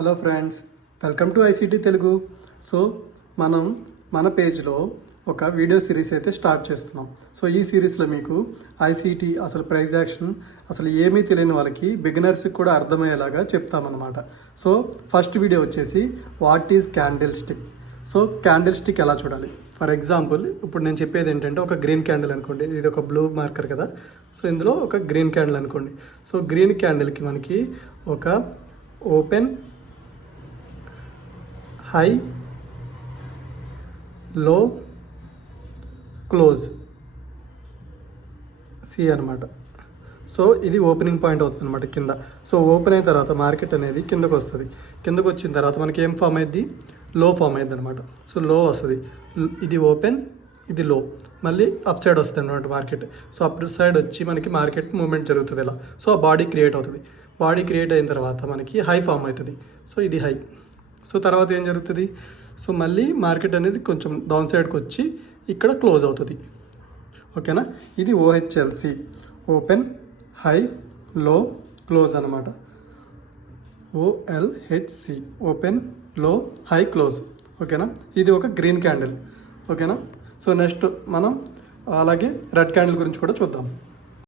Hello friends, welcome to ICT Telugu. So మనం మన పేజ్లో ఒక వీడియో సిరీస్ అయితే స్టార్ట్ చేస్తున్నాం. సో ఈ సిరీస్లో మీకు ఐసీటీ అసలు ప్రైస్ యాక్షన్ అసలు ఏమీ తెలియని వాళ్ళకి బిగినర్స్కి కూడా అర్థమయ్యేలాగా చెప్తామన్నమాట. సో ఫస్ట్ వీడియో వచ్చేసి what is candle stick. So candle stick ఎలా చూడాలి. ఫర్ ఎగ్జాంపుల్ ఇప్పుడు నేను చెప్పేది ఏంటంటే ఒక గ్రీన్ క్యాండిల్ అనుకోండి, ఇది ఒక బ్లూ మార్కర్ కదా. సో ఇందులో ఒక గ్రీన్ క్యాండిల్ అనుకోండి. సో గ్రీన్ క్యాండిల్కి మనకి ఒక ఓపెన్, హై, లో, క్లోజ్, సి అనమాట. సో ఇది ఓపెనింగ్ పాయింట్ అవుతుంది అనమాట కింద. సో ఓపెన్ అయిన తర్వాత మార్కెట్ అనేది కిందకు వస్తుంది. కిందకు వచ్చిన తర్వాత మనకి ఏం ఫామ్ అయింది, లో ఫామ్ అయింది అనమాట. సో లో వస్తుంది, ఇది ఓపెన్, ఇది లో, మళ్ళీ అప్ సైడ్ వస్తుంది అనమాట మార్కెట్. సో అప్ సైడ్ వచ్చి మనకి మార్కెట్ మూవ్మెంట్ జరుగుతుంది ఇలా. సో ఆ బాడీ క్రియేట్ అవుతుంది. బాడీ క్రియేట్ అయిన తర్వాత మనకి హై ఫామ్ అవుతుంది. సో ఇది హై. సో తర్వాత ఏం జరుగుతుంది, సో మళ్ళీ మార్కెట్ అనేది కొంచెం డౌన్ సైడ్కి వచ్చి ఇక్కడ క్లోజ్ అవుతుంది. ఓకేనా, ఇది ఓహెచ్ఎల్సి, ఓపెన్, హై, లో, క్లోజ్ అనమాట. ఓఎల్హెచ్సి, ఓపెన్, లో, హై, క్లోజ్. ఓకేనా, ఇది ఒక గ్రీన్ క్యాండిల్. ఓకేనా, సో నెక్స్ట్ మనం అలాగే రెడ్ క్యాండిల్ గురించి కూడా చూద్దాం.